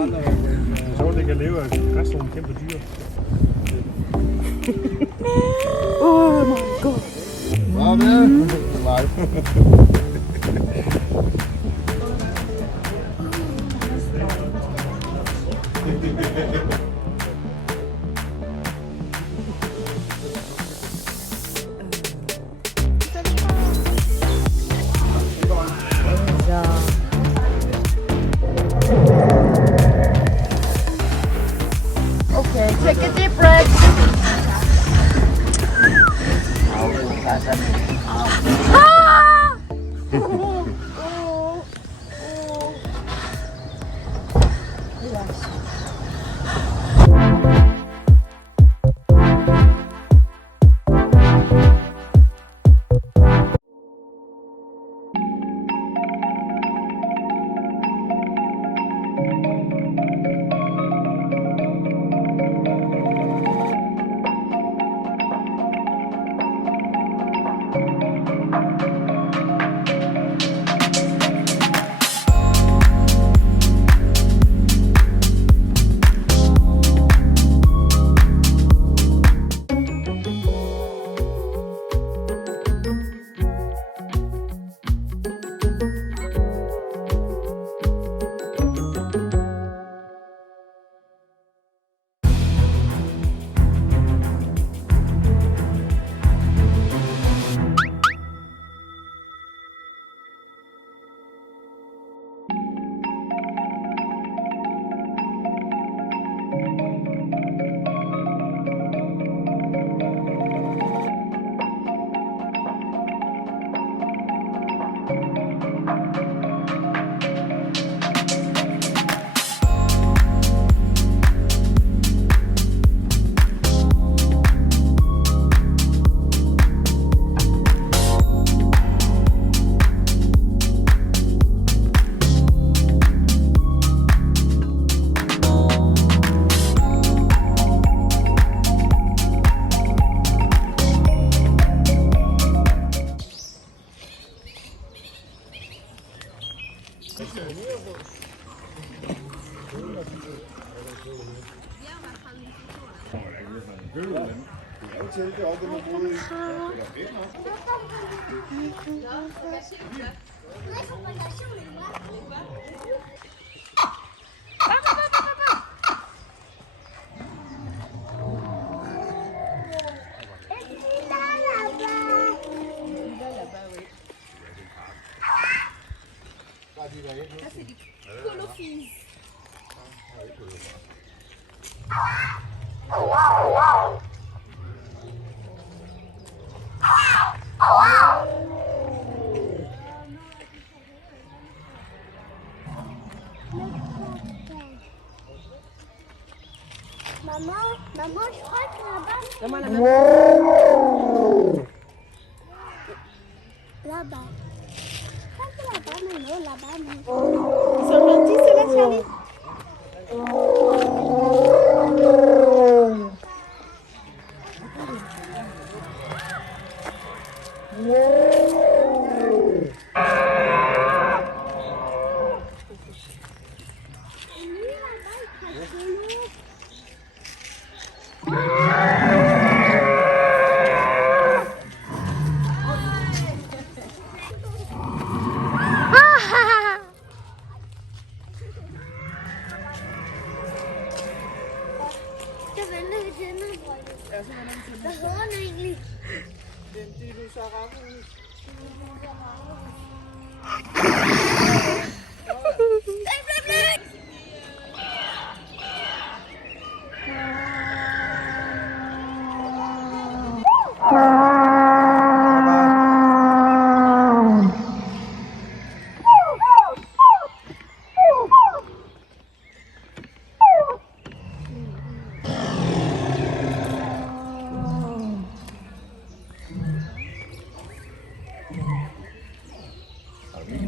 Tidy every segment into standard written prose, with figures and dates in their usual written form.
Så det kan leve af græs som kæmpe dyr. Oh my god. Wow, det er live. Okay, take a deep breath. Maman, je crois que là-bas. Là-bas. Pas là-bas, non, là-bas, non. Ils sont gentils, ceux-là, Charlie. Der hedder den egentlig. Den dinosaur.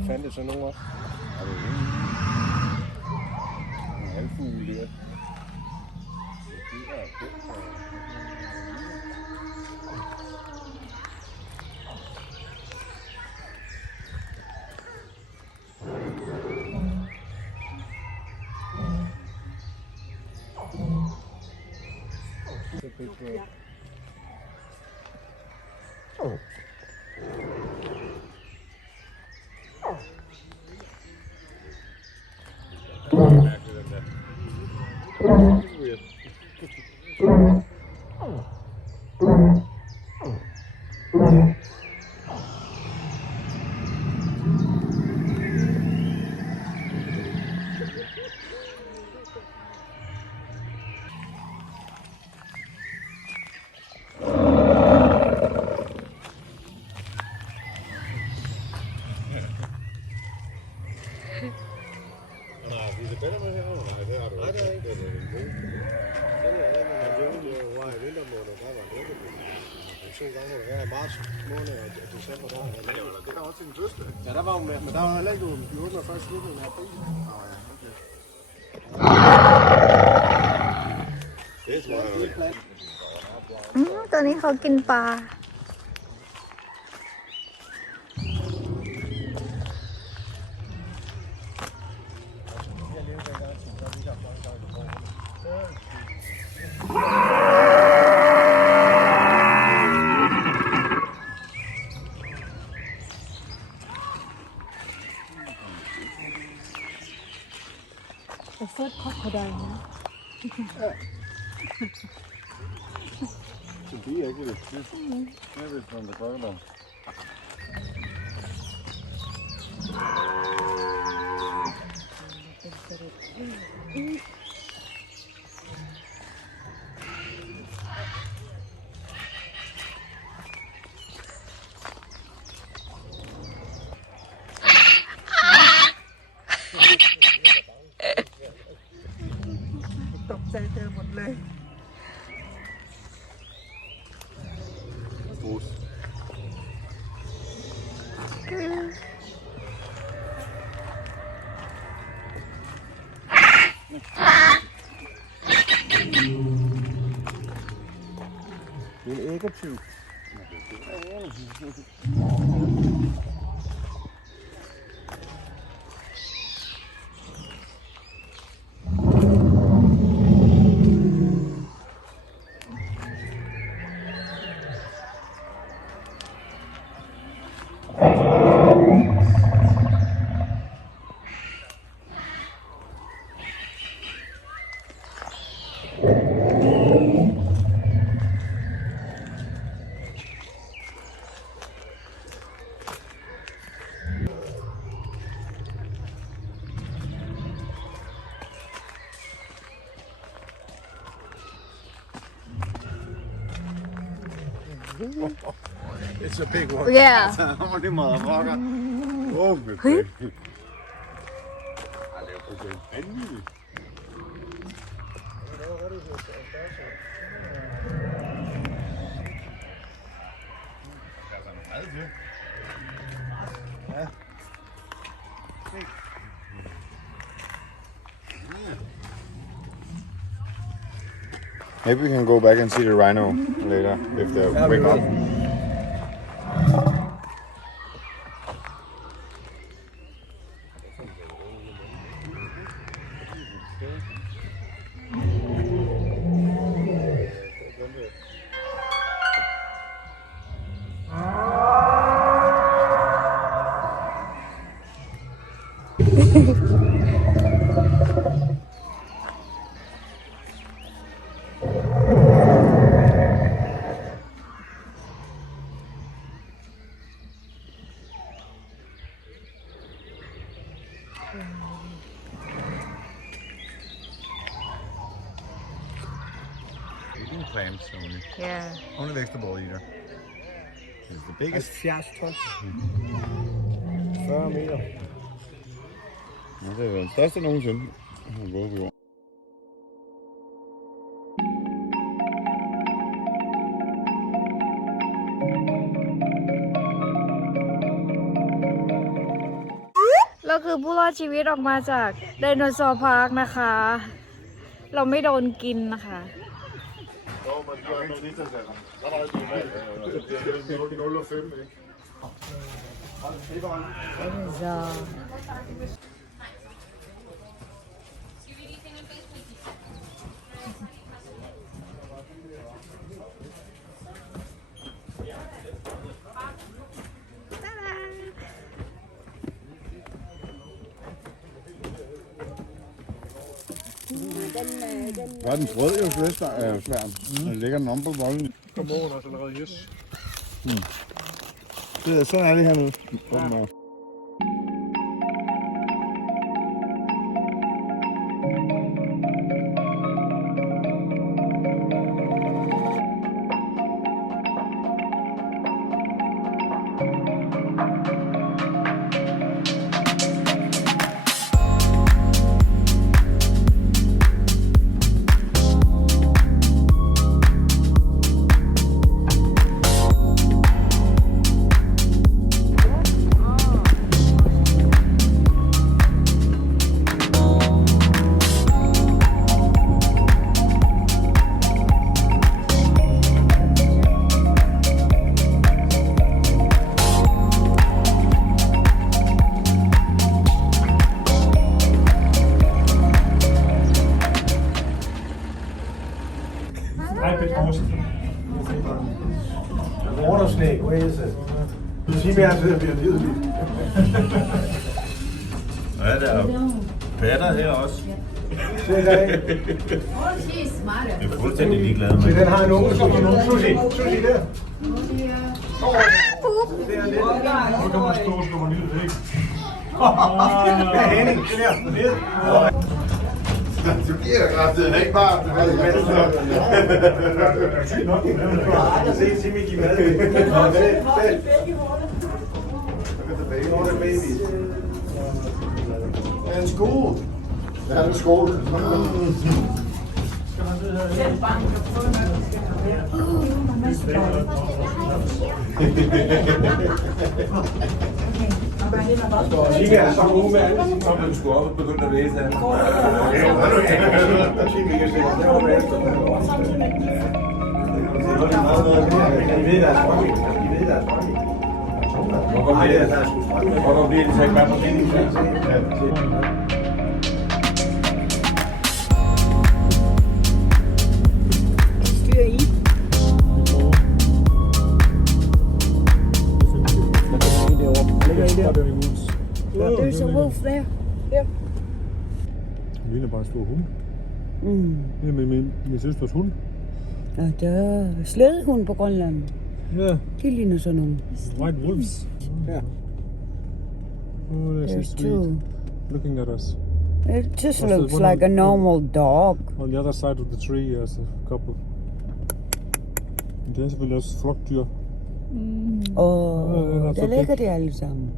Fandt det så nogle også? Er det en halvfugle der? Det er fedt. big bird. Weird. 2 gange på det. Marts måned og december, der er det var også til den første. Ja, der var jo med, men der var heller ikke jo, vi åbner først slutningen af april. Det tror jeg jo ikke. ตัวนี้เขากินปลา The first crocodile นะ To be actually. Maybe it's from the crocodile. Det er en æggetyv. It's a big one. Yeah. Holy motherfucker. Oh, good thing. Ej, det er jo vanvittigt. Ja. Maybe we can go back and see the rhino later if they wake up. Eating clams only. Yeah. Only vegetable eater. It's the biggest. 70 tons. 40 meter. Ja, det er den største nogensinde. Han har gået på jorden.เราคือผู้รอดชีวิตออกมาจากไดโนเสาร์พาร์คนะคะ เราไม่โดนกินนะคะ Hold Verdens røde Vester er jo svært. Der ligger den om på volden. Kommer over også allerede, yes. Sådan er det hernede. Water snake, where is it? Du siger mere, at det bliver livet. Ja, der er patter her også. Se der, ikke? Jeg er fuldstændig ligeglad med. Se, den har en unge sushi. Sushi der. Nu kan man stå og slå mig livet, ikke? Det er Henning, det der. Ned. Du giver dig kraftedeme ikke bare. Se Mickey mad. Se. Det er en skole. Det er en skole. Sige er så gode med alle. Så man skulle op og begynde at læse her. Hvor bliver det så ikke bare på Styr i. There's a wolf there. Det ligner bare en stor hund. Det er min søsters hund. Ja, der er slædehund på Grønland. Ja. De ligner sådan nogle. White wolves. Ja. Oh, There's two. Looking at us. It just looks like a normal dog. On the other side of the tree, there's a couple. Men det er selvfølgelig også flokdyr. Der ligger de alle sammen.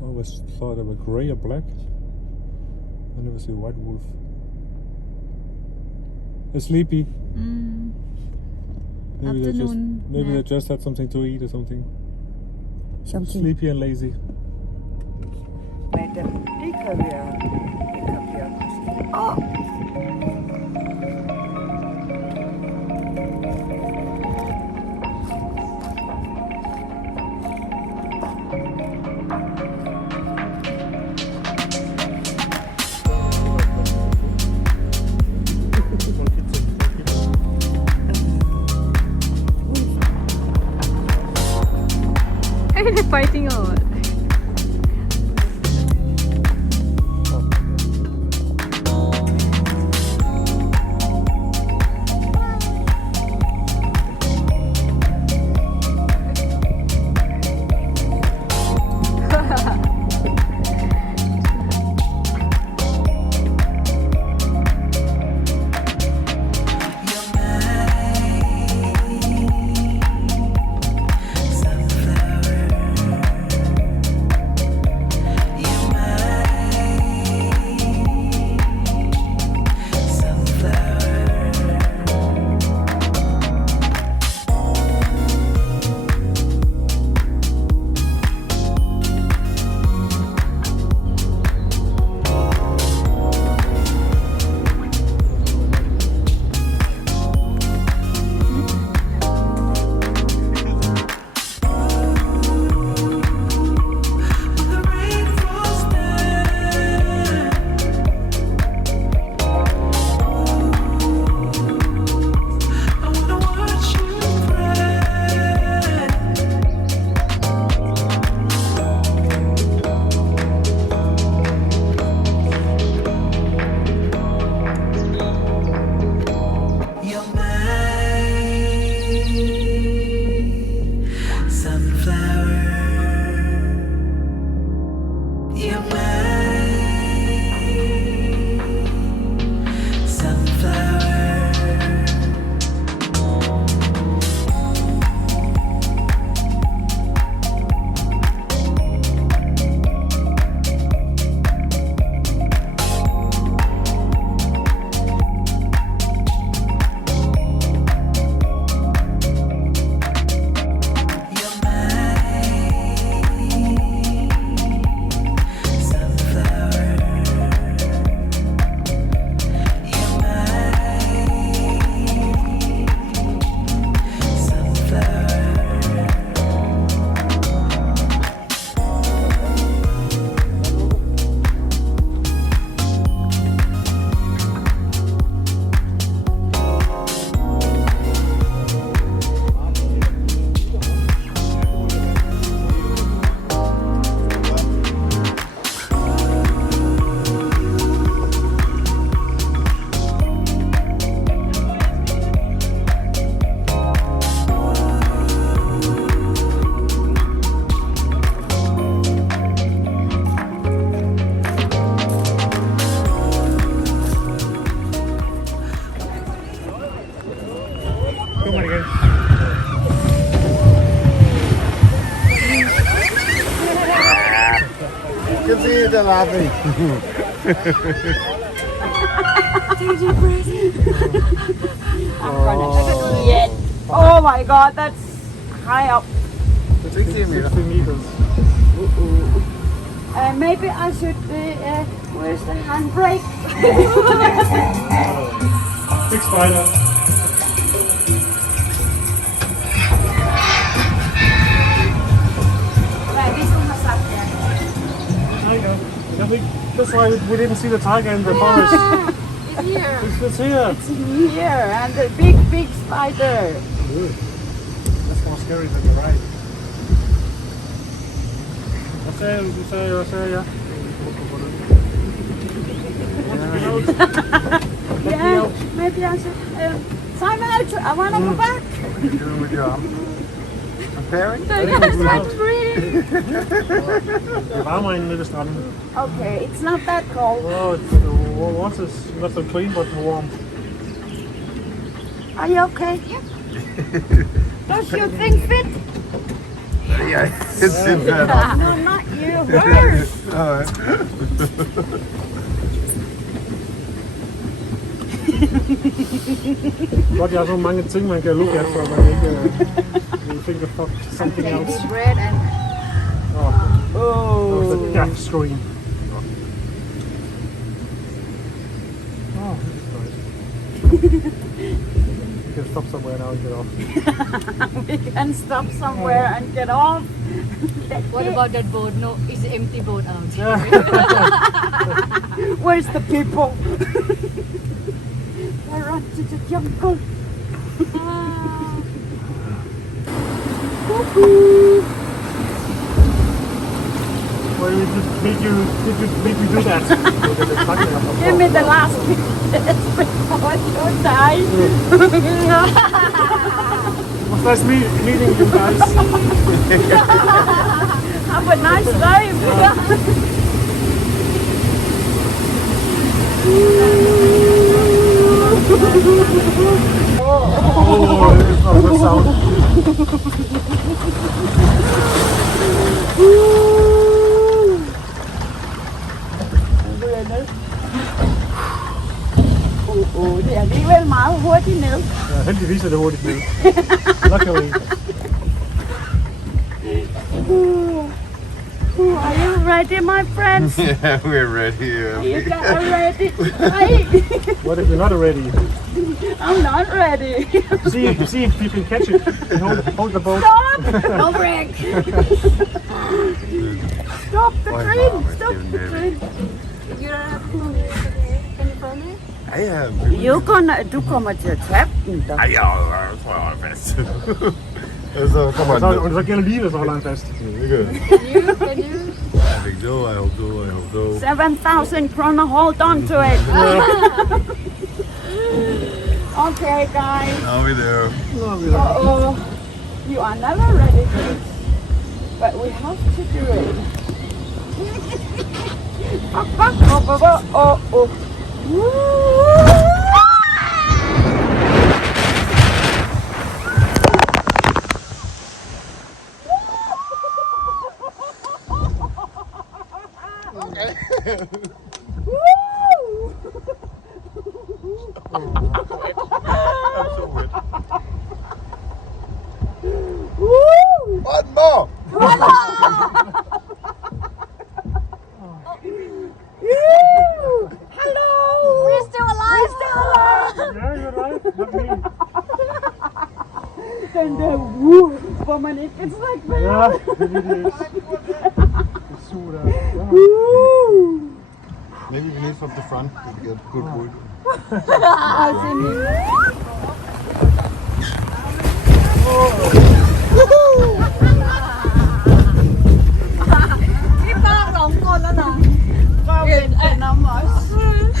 I always thought they were grey or black. I never see a white wolf. They're sleepy. Maybe they just had something to eat or something. Sleepy and lazy. Men det kan vi They're fighting a lot. are laughing. Yes. Oh my god, that's high up. 60 meters. Maybe I should. Where's the handbrake? Big spider. Tiger. I think that's why we didn't see the tiger in the forest. It's here. It's here. It's here, and the big spider. That's more scary than the ride. Hvad sagde jeg? Yeah, maybe I should. Time out! I want to go back. What are you doing with your arm? Comparing? Det varmer inde ved stranden. Okay, it's not that cold. Oh, water is not so clean but warm. Are you okay? Does your thing fit? Yeah, it's in bed. No, not you. Hers. Alright. Godt, jeg har så mange ting, man kan look at, for man ikke think of something Okay, else. it's red and. Oh, the Oh. death screen. Oh, this is nice. You can stop somewhere now and get off. We can stop somewhere and get off. What about that boat? No, it's an empty boat out. Where's the people? They run to the jungle. Why did you make me do that? Give me the last kiss before you die. It was nice meeting you guys. Have a nice day. Oh, it's not a good sound. Det er alligevel meget hurtigt ned. Ja, heldigvis er det hurtigt ned. Luckily. Are you ready, my friends? Yeah, we're ready. You guys ready? Hey, What if you're not ready? I'm not ready. See if you can catch it. And hold the boat. Stop! No break. Stop the Oj, train. mamma, Stop det the er train. You don't have to move it. Can you film it? Du kommer til at tabe den, der. Ej, jeg tror, jeg holder fast. Så kommer Så, den og så gælder lige, så holder han fast. ned. Ikke? Can you? I think so, I hope so. 7,000 kroner, hold on to it. Okay, guys. Now we're there. Uh-oh. You are never ready, but we have to do it. Oh. One more! Hello! We're still alive. Yeah, you're right. Not me. Then the woo for my neck. It's like that. Yeah, it is. It's super. Woo! Maybe we need from the front to get good wood.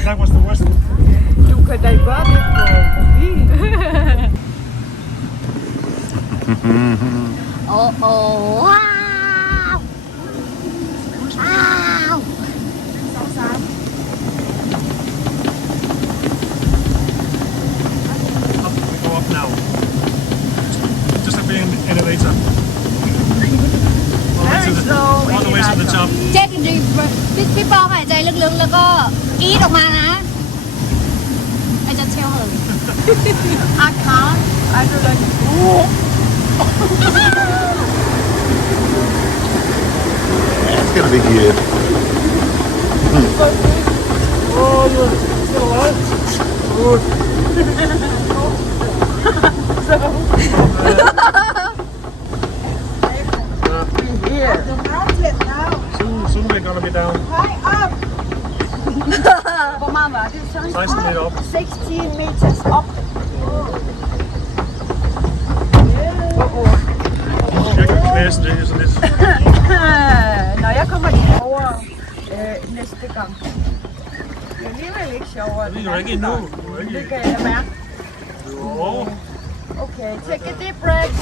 That was the worst. Du kan da gøre det på mobil. Oh. Wow. Wow. We go up now. Just like being an elevator. Very slow All the way to the top. Jet deep breath พี่ปอหายใจลึกๆแล้วก็อีดออกมานะ I just tell her I can't. I do like. It's gonna be good. Here. The mountain now. Soon we're gonna be down. High up. Hvor meget var det så? 16 meter op. 16 meters up. Cirka knæsen, det er sådan lidt. Når jeg kommer derover næste gang. Det er alligevel ikke sjovere. Det er jo ikke endnu. Det kan jeg mærke. Jo. Okay, take a deep breath.